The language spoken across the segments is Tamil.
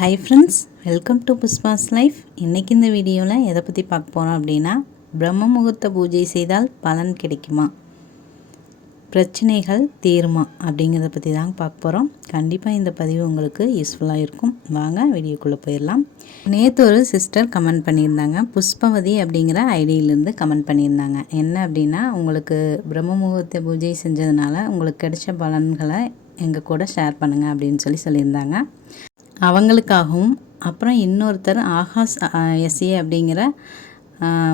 Hi friends, welcome to Pushpa's life. இன்றைக்கி இந்த வீடியோவில் எதை பற்றி பார்க்க போகிறோம் அப்படின்னா, பிரம்ம முகூர்த்த பூஜை செய்தால் பலன் கிடைக்குமா, பிரச்சனைகள் தீருமா அப்படிங்கிறத பற்றி தாங்க பார்க்க போகிறோம். கண்டிப்பாக இந்த பதிவு உங்களுக்கு யூஸ்ஃபுல்லாக இருக்கும். வாங்க வீடியோக்குள்ளே போயிடலாம். நேற்று ஒரு சிஸ்டர் கமெண்ட் பண்ணியிருந்தாங்க. புஷ்பவதி அப்படிங்கிற ஐடியிலேருந்து கமெண்ட் பண்ணியிருந்தாங்க. என்ன அப்படின்னா, உங்களுக்கு பிரம்ம முகூர்த்த பூஜை செஞ்சதுனால உங்களுக்கு கிடைச்ச பலன்களை எங்கள் கூட ஷேர் பண்ணுங்கள் அப்படின்னு சொல்லியிருந்தாங்க. அவங்களுக்காகவும், அப்புறம் இன்னொருத்தர் ஆகாஷ் எஸ்ஏ அப்படிங்கிற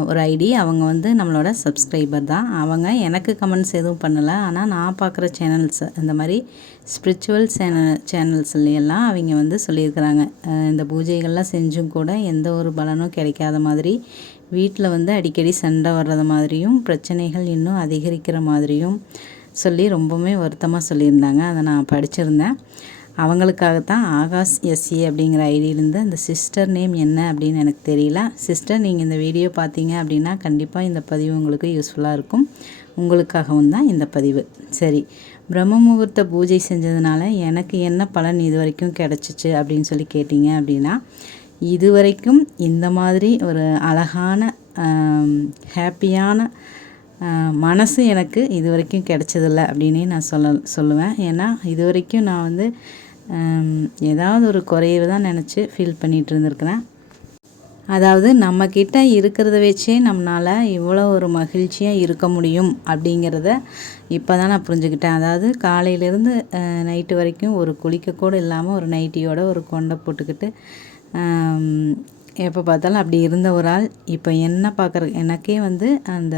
ஒரு ஐடி, அவங்க நம்மளோட சப்ஸ்கிரைபர் தான். அவங்க எனக்கு கமெண்ட்ஸ் எதுவும் பண்ணலை. ஆனால் நான் பார்க்குற சேனல்ஸ், இந்த மாதிரி ஸ்பிரிச்சுவல் சேனல்ஸ்லாம் அவங்க சொல்லியிருக்கிறாங்க, இந்த பூஜைகள்லாம் செஞ்சும் கூட எந்த ஒரு பலனும் கிடைக்காத மாதிரி, வீட்டில் அடிக்கடி சண்டை வர்றது மாதிரியும், பிரச்சனைகள் இன்னும் அதிகரிக்கிற மாதிரியும் சொல்லி ரொம்பவுமே வருத்தமாக சொல்லியிருந்தாங்க. அதை நான் படிச்சிருந்தேன். அவங்களுக்காகத்தான் ஆகாஷ் எஸ்ஏ அப்படிங்கிற ஐடியிலேருந்து அந்த சிஸ்டர் நேம் என்ன அப்படின்னு எனக்கு தெரியல. சிஸ்டர், நீங்கள் இந்த வீடியோ பார்த்தீங்க அப்படின்னா கண்டிப்பாக இந்த பதிவு உங்களுக்கு யூஸ்ஃபுல்லாக இருக்கும். உங்களுக்காகவும் தான் இந்த பதிவு. சரி, பிரம்ம முகூர்த்த பூஜை செஞ்சதுனால எனக்கு என்ன பலன் இது வரைக்கும் கிடச்சிச்சு அப்படின்னு சொல்லி கேட்டிங்க அப்படின்னா, இது வரைக்கும் இந்த மாதிரி ஒரு அழகான ஹாப்பியான மனசு எனக்கு இது வரைக்கும் கிடச்சதில்ல அப்படின்னே நான் சொல்லுவேன். ஏன்னா இது வரைக்கும் நான் ஏதாவது ஒரு குறைவு தான் நினச்சி ஃபீல் பண்ணிகிட்டு இருந்திருக்கிறேன். அதாவது நம்மக்கிட்ட இருக்கிறத வச்சே நம்மளால் இவ்வளோ ஒரு மகிழ்ச்சியாக இருக்க முடியும் அப்படிங்கிறத இப்போ தான் நான் புரிஞ்சுக்கிட்டேன். அதாவது காலையிலேருந்து நைட்டு வரைக்கும் ஒரு குளிக்க கூட இல்லாமல் ஒரு நைட்டியோட ஒரு கொண்டை போட்டுக்கிட்டு எப்போ பார்த்தாலும் அப்படி இருந்த ஒரு ஆள், இப்போ என்ன எனக்கே அந்த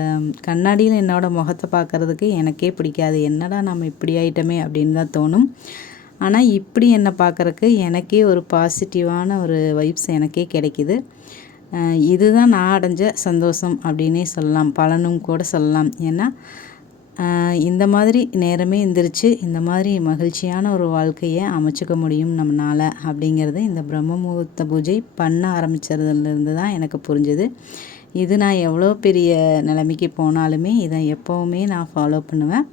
கண்ணாடியில் என்னோடய முகத்தை பார்க்குறதுக்கு எனக்கே பிடிக்காது. என்னடா நம்ம இப்படி ஆகிட்டோமே அப்படின்னு தான் தோணும். ஆனால் இப்படி என்னை பார்க்குறக்கு எனக்கே ஒரு பாசிட்டிவான ஒரு வைப்ஸ் எனக்கே கிடைக்கிது. இதுதான் நான் அடைஞ்ச சந்தோஷம் அப்படின்னே சொல்லலாம், பலனும் கூட சொல்லலாம். ஏன்னா இந்த மாதிரி நேரமே எந்திரிச்சு இந்த மாதிரி மகிழ்ச்சியான ஒரு வாழ்க்கையை அமைச்சிக்க முடியும் நம்மளால் அப்படிங்கிறது இந்த பிரம்ம முகூர்த்த பூஜை பண்ண ஆரம்பித்ததுலேருந்து தான் எனக்கு புரிஞ்சுது. இது நான் எவ்வளோ பெரிய நிலைமைக்கு போனாலுமே இதை எப்போவுமே நான் ஃபாலோ பண்ணுவேன்.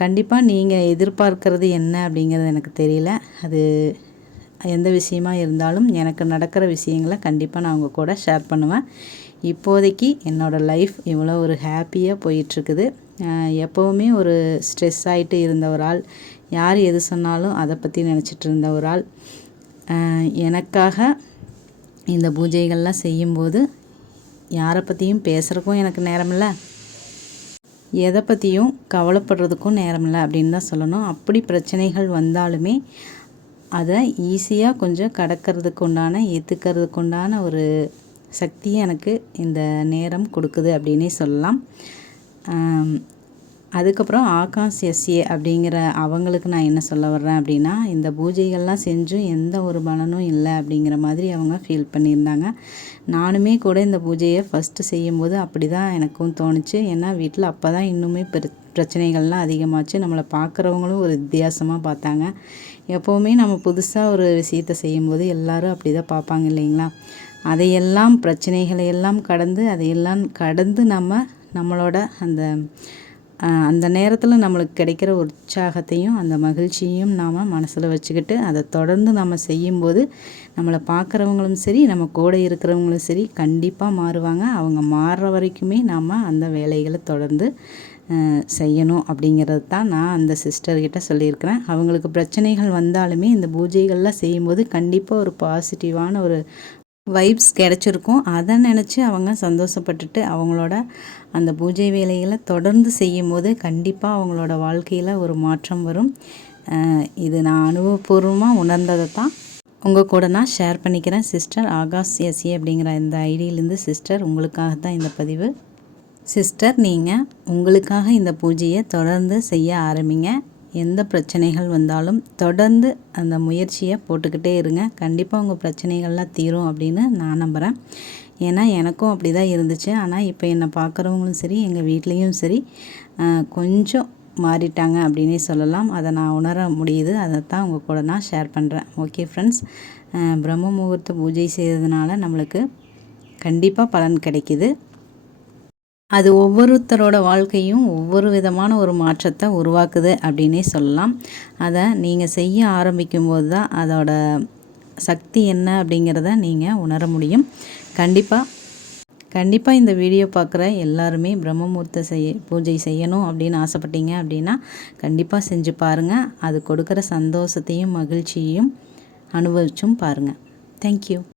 கண்டிப்பாக நீங்கள் எதிர்பார்க்கறது என்ன அப்படிங்கிறது எனக்கு தெரியல. அது எந்த விஷயமா இருந்தாலும் எனக்கு நடக்கிற விஷயங்களை கண்டிப்பாக நான் உங்கள் கூட ஷேர் பண்ணுவேன். இப்போதைக்கு என்னோடய லைஃப் இவ்வளோ ஒரு ஹாப்பியாக போயிட்டுருக்குது. எப்போவுமே ஒரு ஸ்ட்ரெஸ் ஆகிட்டு இருந்த ஒரு ஆள், யார் எது சொன்னாலும் அதை பற்றி நினச்சிட்டு இருந்த ஒரு ஆள், எனக்காக இந்த பூஜைகள்லாம் செய்யும்போது யாரை பற்றியும் பேசுகிறக்கும் எனக்கு நேரமில்லை, எதை பற்றியும் கவலைப்படுறதுக்கும் நேரமில்லை அப்படின்னு தான் சொல்லணும். அப்படி பிரச்சனைகள் வந்தாலுமே அதை ஈஸியாக கொஞ்சம் கடக்கிறதுக்கு உண்டான, ஏற்றுக்கிறதுக்கு உண்டான ஒரு சக்தியை எனக்கு இந்த நேரம் கொடுக்குது அப்படின்னே சொல்லலாம். அதுக்கப்புறம் ஆகாஷ் எஸ்ஏ அப்படிங்கிற அவங்களுக்கு நான் என்ன சொல்ல வர்றேன் அப்படின்னா, இந்த பூஜைகள்லாம் செஞ்சும் எந்த ஒரு பலனும் இல்லை அப்படிங்கிற மாதிரி அவங்க ஃபீல் பண்ணியிருந்தாங்க. நானுமே கூட இந்த பூஜையை ஃபஸ்ட்டு செய்யும்போது அப்படி தான் எனக்கும் தோணுச்சு. ஏன்னா வீட்டில் அப்போ தான் இன்னுமே பிரச்சனைகள்லாம் அதிகமாச்சு. நம்மளை பார்க்குறவங்களும் ஒரு வித்தியாசமாக பார்த்தாங்க. எப்போவுமே நம்ம புதுசாக ஒரு விஷயத்தை செய்யும்போது எல்லோரும் அப்படி தான் பார்ப்பாங்க இல்லைங்களா. அதையெல்லாம் பிரச்சனைகளையெல்லாம் கடந்து நம்மளோட அந்த நேரத்தில் நம்மளுக்கு கிடைக்கிற உற்சாகத்தையும் அந்த மகிழ்ச்சியையும் நாம் மனசில் வச்சுக்கிட்டு அதை தொடர்ந்து நம்ம செய்யும்போது நம்மளை பார்க்குறவங்களும் சரி, நம்ம கூட இருக்கிறவங்களும் சரி கண்டிப்பாக மாறுவாங்க. அவங்க மாறுற வரைக்குமே நாம் அந்த வேலைகளை தொடர்ந்து செய்யணும் அப்படிங்கிறது தான் நான் அந்த சிஸ்டர்கிட்ட சொல்லியிருக்கிறேன். அவங்களுக்கு பிரச்சனைகள் வந்தாலுமே இந்த பூஜைகள்லாம் செய்யும்போது கண்டிப்பாக ஒரு பாசிட்டிவான ஒரு வைப்ஸ் கிடச்சிருக்கும். அதை நினச்சி அவங்க சந்தோஷப்பட்டுட்டு அவங்களோட அந்த பூஜை வேலைகளை தொடர்ந்து செய்யும்போது கண்டிப்பாக அவங்களோட வாழ்க்கையில் ஒரு மாற்றம் வரும். இது நான் அனுபவபூர்வமாக உணர்ந்ததை தான் உங்கள் கூட நான் ஷேர் பண்ணிக்கிறேன். சிஸ்டர் ஆகாஷ் எஸ்ஏ அப்படிங்கிற இந்த ஐடியிலேருந்து சிஸ்டர், உங்களுக்காக தான் இந்த பதிவு. சிஸ்டர், நீங்கள் உங்களுக்காக இந்த பூஜையை தொடர்ந்து செய்ய ஆரம்பிங்க. எந்த பிரச்சனைகள் வந்தாலும் தொடர்ந்து அந்த முயற்சியை போட்டுக்கிட்டே இருங்க. கண்டிப்பாக உங்கள் பிரச்சனைகள்லாம் தீரும் அப்படின்னு நான் நம்புகிறேன். ஏன்னா எனக்கும் அப்படி தான் இருந்துச்சு. ஆனால் இப்போ என்னை பார்க்குறவங்களும் சரி, எங்கள் வீட்லேயும் சரி கொஞ்சம் மாறிட்டாங்க அப்படின்னே சொல்லலாம். அதை நான் உணர முடியுது. அதை தான் உங்கள் கூட நான் ஷேர் பண்ணுறேன். ஓகே ஃப்ரெண்ட்ஸ், பிரம்ம முகூர்த்த பூஜை செய்கிறதுனால நம்மளுக்கு கண்டிப்பாக பலன் கிடைக்கிது. அது ஒவ்வொருத்தரோட வாழ்க்கையும் ஒவ்வொரு விதமான ஒரு மாற்றத்தை உருவாக்குது அப்படின்னே சொல்லலாம். அதை நீங்கள் செய்ய ஆரம்பிக்கும்போது தான் அதோட சக்தி என்ன அப்படிங்கிறத நீங்கள் உணர முடியும். கண்டிப்பாக இந்த வீடியோ பார்க்குற எல்லாருமே பிரம்மமுகூர்த்த பூஜை செய்யணும் அப்படின்னு ஆசைப்பட்டீங்க அப்படின்னா கண்டிப்பாக செஞ்சு பாருங்கள். அது கொடுக்குற சந்தோஷத்தையும் மகிழ்ச்சியையும் அனுபவிச்சும் பாருங்கள். தேங்க்யூ.